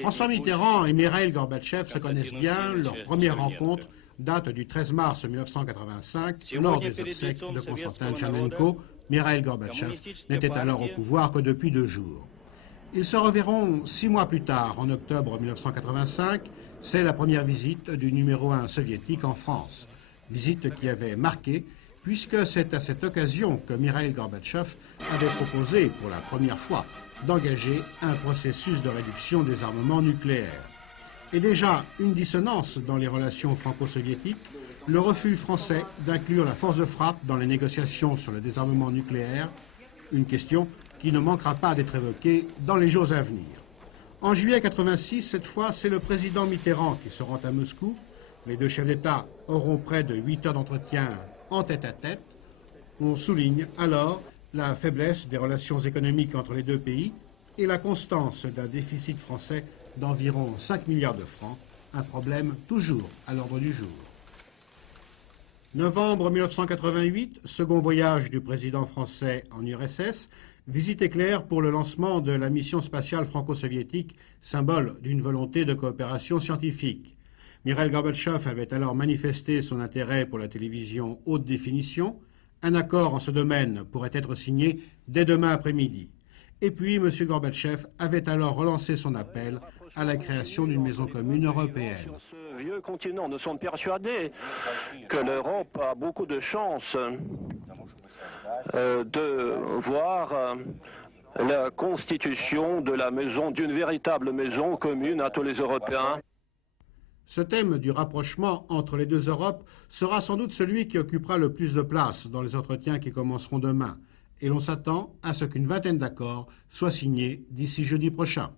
François Mitterrand et Mikhaïl Gorbatchev se connaissent bien. Leur première rencontre date du 13 mars 1985, lors des obsèques de Konstantin Tchernenko. Mikhaïl Gorbatchev n'était alors au pouvoir que depuis 2 jours. Ils se reverront 6 mois plus tard, en octobre 1985. C'est la première visite du numéro 1 soviétique en France. Visite qui avait marqué, puisque c'est à cette occasion que Mikhaïl Gorbatchev avait proposé pour la première fois d'engager un processus de réduction des armements nucléaires. Et déjà une dissonance dans les relations franco-soviétiques, le refus français d'inclure la force de frappe dans les négociations sur le désarmement nucléaire, une question qui ne manquera pas d'être évoquée dans les jours à venir. En juillet 86, cette fois, c'est le président Mitterrand qui se rend à Moscou. Les 2 chefs d'État auront près de 8 heures d'entretien en tête-à-tête. On souligne alors la faiblesse des relations économiques entre les 2 pays et la constance d'un déficit français d'environ 5 milliards de francs, un problème toujours à l'ordre du jour. Novembre 1988, second voyage du président français en URSS, visite éclair pour le lancement de la mission spatiale franco-soviétique, symbole d'une volonté de coopération scientifique. Mikhaïl Gorbatchev avait alors manifesté son intérêt pour la télévision haute définition. Un accord en ce domaine pourrait être signé dès demain après-midi. Et puis, M. Gorbatchev avait alors relancé son appel à la création d'une maison commune européenne. Sur ce vieux continent, nous sommes persuadés que l'Europe a beaucoup de chances de voir la constitution de la maison, d'une véritable maison commune à tous les Européens. Ce thème du rapprochement entre les 2 Europes sera sans doute celui qui occupera le plus de place dans les entretiens qui commenceront demain. Et l'on s'attend à ce qu'une vingtaine d'accords soient signés d'ici jeudi prochain.